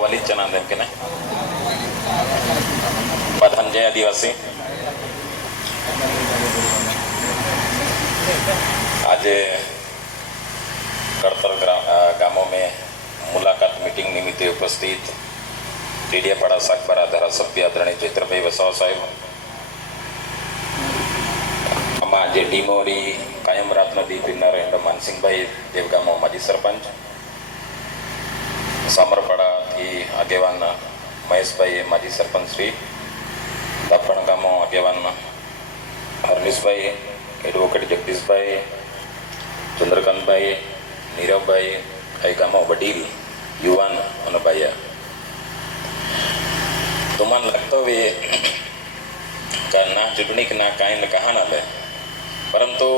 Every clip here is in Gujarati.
kovalit chana dengkene. Patanjaya diwasi. Aje kartor eh, gamo me mulakat meeting nimiti upastit. Tidia pada sakbar adhara sabbya adhrani jitra bhai vasao saibu. Ama aje dimori kayam ratna di pinnar enda mansing bhai devgamo maji sarpanch. Samar pada સામરપાડાથી આગેવાન મહેશભાઈ માજી સરપંચ શ્રી દાપણ ગામો આગેવાન હરમીશભાઈ, એડવોકેટ જગદીશભાઈ, ચંદ્રકાંતભાઈ, નીરવભાઈ કઈ ગામો વડીલ, યુવાન અને ભાઈયા. તો મન લાગતો વે કે ના ચૂંટણી કે ના કાંઈ ને કહા ના લે. પરંતુ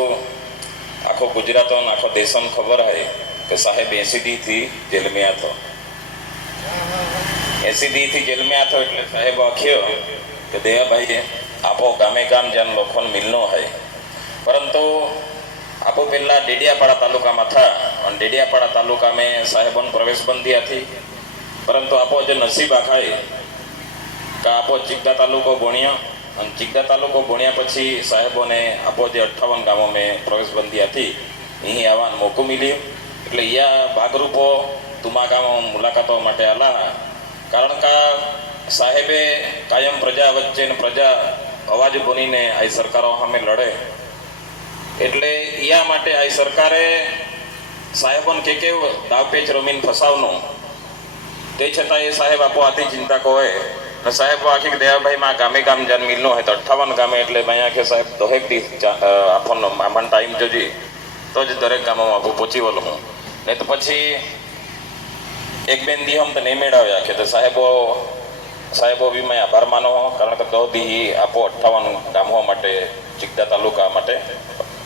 આખો ગુજરાતો આખો દેશને ખબર હે કે સાહેબ એસી દી થી જેલ में હતો. એસી દી થી જેલ में હતો એટલે સાહેબ આખ્યો કે દેવાભાઈ આપો ગામે ગામ જન લોકોને મિલનો હોય. પરંતુ આપો પહેલા ડેડિયાપાડા તાલુકામાં થા, અને ડેડિયાપાડા તાલુકામાં સાહેબોને પ્રવેશબંધી હતી. પરંતુ આપો જે નસીબ આખાય, કે આપો ચિકદા તાલુકો ભણ્યો અને ચિકદા તાલુકો ભણ્યા પછી સાહેબોને આપો જે અઠ્ઠાવન ગામો મેં પ્રવેશબંધી હતી અહીં આવવાનો મોકો મળ્યો એટલે યા ભાગરૂપો તુમા ગામો મુલાકાતો માટે આલા. કારણ કે સાહેબે કાયમ પ્રજા વચ્ચે પ્રજા અવાજ બનીને આ સરકારો સામે લડે. એટલે યા માટે આ સરકારે સાહેબોને કે કેવું દાવપેચ રમીને ફસાવનો. તે છતાં એ સાહેબ આપો આથી ચિંતા કહે ને સાહેબ, આખી દયાભાઈ માં ગામે ગામ જન મિલનો હોય તો અઠ્ઠાવન ગામે એટલે અહીંયા કે સાહેબ દોહેક દી આપણનો મામાન ટાઈમ જોજી. તો જ દરેક ગામોમાં આપું પહોંચી વલું હું. નહીં તો પછી એક બેન દી તો નહીં મેળવ્યા કે તો સાહેબો સાહેબો બી મેં આભાર માનો કારણ કે દોધી આપો અઠ્ઠાવન ગામો માટે, ચિકદા તાલુકા માટે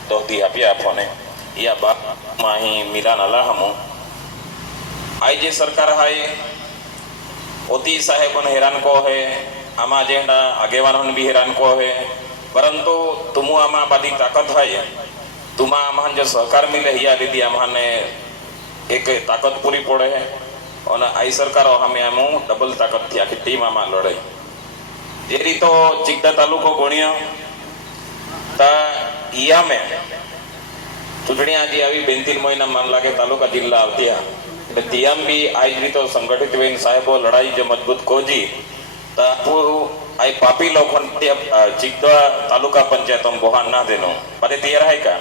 દોધી આપી આપોને. એ આ બાદમાં અહીં મિલાન અલાહમું. આઈ જે સરકાર હાય, ઓતી સાહેબોને હેરાન કો હે, આમાં જે આગેવાનોને બી હેરાન કો હે. પરંતુ તુમુ આમાં બધી તાકાત હાય. તુમા આમાં જે સહકાર મિલે, હિયા દીદી આમાં એક તાકાત પૂરી પડે. હે અને આઈ સરકારો સામે આમ ડબલ તાકાતથી આખી ટીમ આમાં લડાઈ જે રીતો ચિકદા તાલુકો ગણ્યો, તા ઈયામે ચૂંટણી આજે આવી બેન ત્રણ મહિના મન લાગે તાલુકા જિલ્લા આવતી એટલે ત્યાં બી આ જ રીતો સંગઠિત વૈન સાહેબો લડાઈ જે મજબૂત કોજી તો આ પાપી લોકો ચિકદા તાલુકા પંચાયત બોહાન ના દેનો. મારે તૈયાર હાય કા?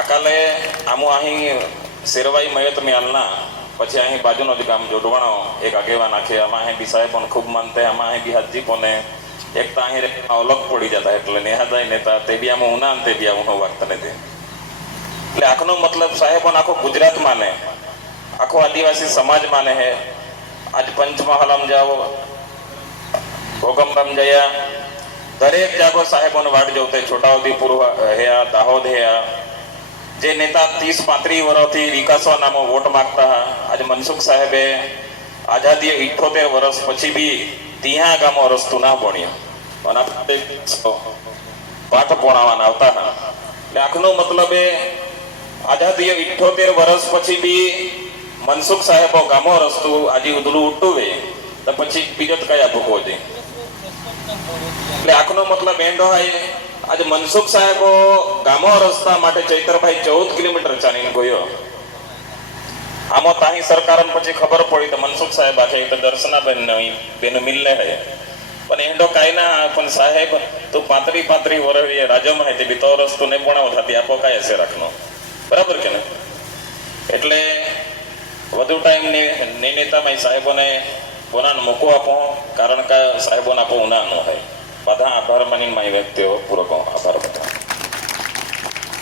આકાલે આમ અહીં શેરવાઈ મયત મ્યાલના. પછી અહીં બાજુનો જ ગામ જોડવાણો એક આગેવાન આખે, આમાં અહીં બી સાહેબોને ખૂબ માનતે, આમાં અહીં બી હાજી કોને એક તો અહીં અલગ પડી જતા, એટલે નેહાદાય નેતા, તે બી આમાં ઉના તે બી આમાં વાગતા નથી એટલે આખનો મતલબ સાહેબોને આખો ગુજરાત માને. આખો આદિવાસી સમાજ માને હે. આજ પંચમહાલમ જાઓ, ભોગમરામ જયા. દરેક જાગો સાહેબોને વાટ જોતે છોટાઉદેપુર હે દાહોદ હે જે નેતા ત્રીસ પાંત્રીસ વર્ષથી વિકાસવા નામો વોટ માંગતા આજે મનસુખ સાહેબે આઝાદી ઇઠોતેર વર્ષ પછી બી ત્યાં ગામો રસ્તો ના ભણ્યો. અને પાઠ ભણાવવાના આવતા એટલે આખનો મતલબ એ આઝાદી ઇઠોતેર વર્ષ પછી બી મનસુખ સાહેબો ગામો રસ્તો આજે ઉદલું ઉઠુવે તો પછી બીજો કયા ભૂખવો છે એટલે આખનો મતલબ એન્ડ હોય આજે મનસુખ સાહેબો ગામો રસ્તા માટે ચૈત્રભાઈ ચૌદ કિલોમીટર ચાલીને ગયો. આમાં તાહી સરકાર પછી ખબર પડી તો મનસુખ સાહેબ આખે તો દર્શનાબેન બેન મિલને હે. પણ એંડો કાંઈ ના પણ સાહેબ, તું પાંત્રી પાંત્રી રાજ્યમાં હે તે બી તો રસ્તો નહીં ભણાવો થતી, આપો કાંઈ હશે રાખનો. બરાબર કે ને એટલે વધુ ટાઈમ ને નેતામાં સાહેબોને બોનાને મૂકો આપો, કારણ કે સાહેબોને આપો ઉના ન હોય બધા આભાર માનીને મારી વ્યક્તિઓ પૂરો કહું આભાર બધા